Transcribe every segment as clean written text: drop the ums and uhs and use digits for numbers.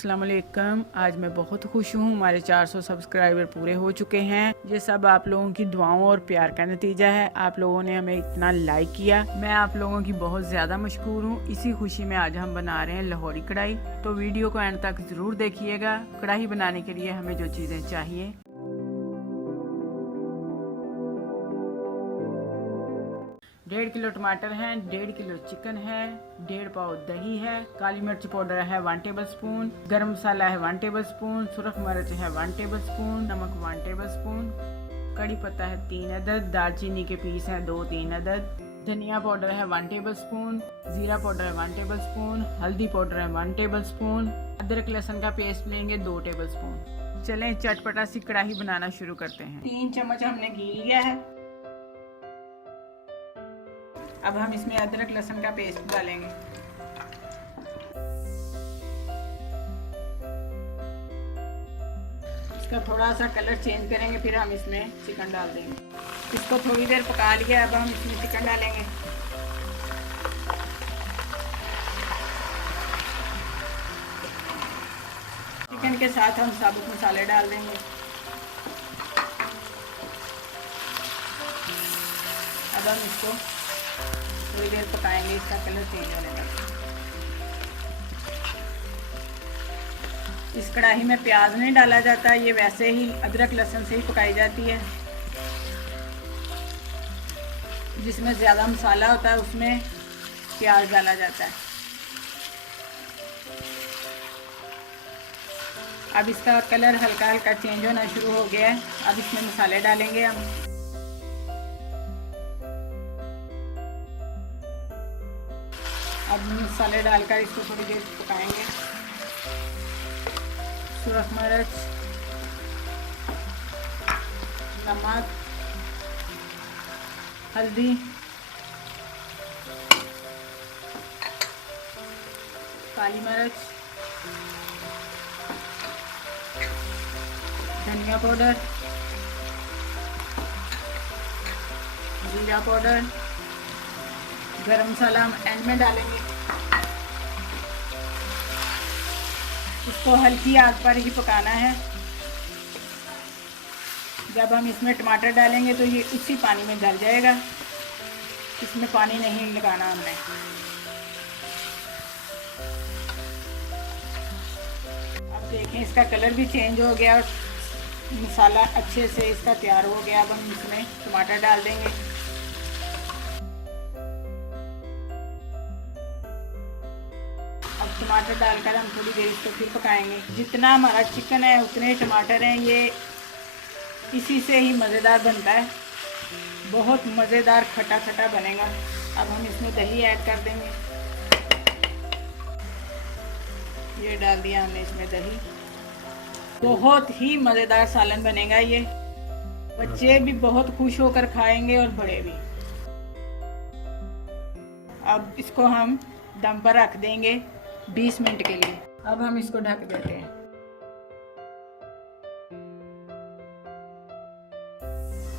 अस्सलाम वालेकुम। आज मैं बहुत खुश हूँ, हमारे 400 सब्सक्राइबर पूरे हो चुके हैं। ये सब आप लोगों की दुआओं और प्यार का नतीजा है। आप लोगों ने हमें इतना लाइक किया, मैं आप लोगों की बहुत ज़्यादा मशकूर हूँ। इसी खुशी में आज हम बना रहे हैं लाहौरी कढ़ाई। तो वीडियो को एंड तक ज़रूर देखिएगा। कढ़ाई बनाने के लिए हमें जो चीज़ें चाहिए, 1.5 किलो टमाटर हैं, 1.5 किलो चिकन है, 1.5 पाव दही है, काली मिर्च पाउडर है 1 टेबल स्पून, गरम मसाला है 1 टेबल स्पून, सुरख मिर्च है 1 टेबल स्पून, नमक 1 टेबल स्पून, कड़ी पत्ता है 3 अदद, दालचीनी के पीस हैं 2-3 अदद, धनिया पाउडर है 1 टेबल स्पून, जीरा पाउडर है 1 टेबल स्पून, हल्दी पाउडर है 1 टेबल स्पून, अदरक लहसुन का पेस्ट लेंगे 2 टेबल स्पून। चलें चटपटा सी कढ़ाई बनाना शुरू करते हैं। 3 चम्मच हमने घी लिया है। अब हम इसमें अदरक लहसुन का पेस्ट डालेंगे। इसका थोड़ा सा कलर चेंज करेंगे, फिर हम इसमें चिकन डाल देंगे। इसको थोड़ी देर पका लिया, अब हम इसमें चिकन डालेंगे। चिकन के साथ हम साबुत मसाले डाल देंगे। अब हम इसको थोड़ी देर पकाएंगे, इसका कलर चेंज होने तक। इस कढ़ाई में प्याज नहीं डाला जाता, ये वैसे ही अदरक लहसुन से ही पकाई जाती है। जिसमें ज़्यादा मसाला होता है उसमें प्याज डाला जाता है। अब इसका कलर हल्का हल्का चेंज होना शुरू हो गया है। अब इसमें मसाले डालेंगे हम। अब मसाले डालकर इसको थोड़ी देर पकाएंगे। सुरख मिर्च, नमक, हल्दी, काली मिर्च, धनिया पाउडर, जीरा पाउडर, गरम मसाला हम एंड में डालेंगे। इसको हल्की आग पर ही पकाना है। जब हम इसमें टमाटर डालेंगे तो ये उसी पानी में गल जाएगा, इसमें पानी नहीं लगाना हमने। अब देखें इसका कलर भी चेंज हो गया और मसाला अच्छे से इसका तैयार हो गया। अब हम इसमें टमाटर डाल देंगे। अब टमाटर डालकर हम थोड़ी देर इसको फिर पकाएंगे। जितना हमारा चिकन है उतने टमाटर हैं, ये इसी से ही मज़ेदार बनता है। बहुत मज़ेदार खटा खटा बनेगा। अब हम इसमें दही ऐड कर देंगे। ये डाल दिया हमने इसमें दही। बहुत ही मज़ेदार सालन बनेगा ये। बच्चे भी बहुत खुश होकर खाएंगे और बड़े भी। अब इसको हम दम पर रख देंगे 20 मिनट के लिए। अब हम इसको ढक देते हैं।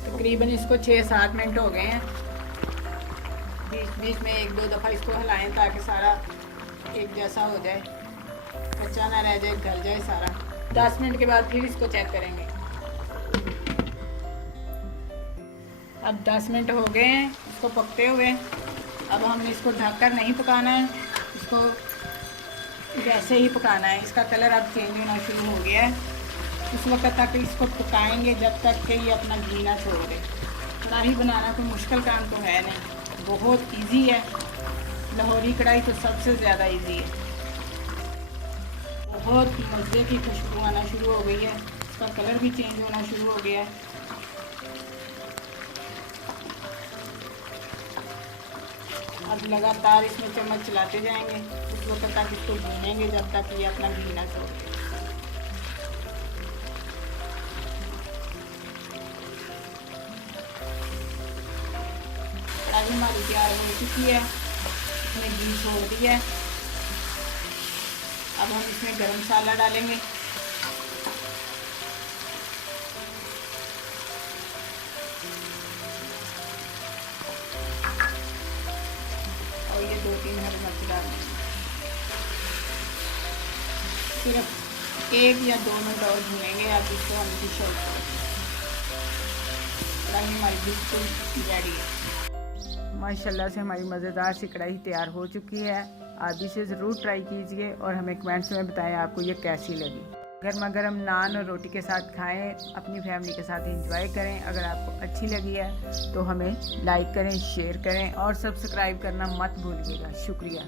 तकरीबन इसको 6-7 मिनट हो गए हैं। बीच बीच में 1-2 दफ़ा इसको हिलाएं ताकि सारा एक जैसा हो जाए, कच्चा ना रह जाए, गल जाए सारा। 10 मिनट के बाद फिर इसको चेक करेंगे। अब 10 मिनट हो गए हैं इसको पकते हुए। अब हमने इसको ढककर नहीं पकाना है, इसको वैसे ही पकाना है। इसका कलर अब चेंज होना शुरू हो गया है। उस वक्त तक इसको पकाएंगे जब तक कि ये अपना घी ना छोड़ दे। कढ़ाई बनाना कोई मुश्किल काम तो है नहीं, बहुत इजी है। लाहौरी कढ़ाई तो सबसे ज़्यादा इजी है। बहुत मज़े की खुशबू आना शुरू हो गई है। इसका कलर भी चेंज होना शुरू हो गया है। अब लगातार इसमें चम्मच चलाते जाएंगे उस वक्त तक इसको भूनेंगे जब तक ये अपना घी ना छोड़ दे। कढ़ाई हमारी तैयार हो चुकी है, इसमें घी छोड़ दिया है। अब हम इसमें गरम मसाला डालेंगे। और ये 2-3 हरी मिर्च डालेंगे। सिर्फ 1 या 2 मिनट और भूनेंगे। अब इसको हम डिश आउट करेंगे। कढ़ाई हमारी बिल्कुल रेडी है। माशाल्लाह से हमारी मज़ेदार सी कढ़ाई तैयार हो चुकी है। आप इसे ज़रूर ट्राई कीजिए और हमें कमेंट्स में बताएं आपको ये कैसी लगी। गर्मा गर्म नान और रोटी के साथ खाएं, अपनी फैमिली के साथ एंजॉय करें। अगर आपको अच्छी लगी है तो हमें लाइक करें, शेयर करें और सब्सक्राइब करना मत भूलिएगा। शुक्रिया।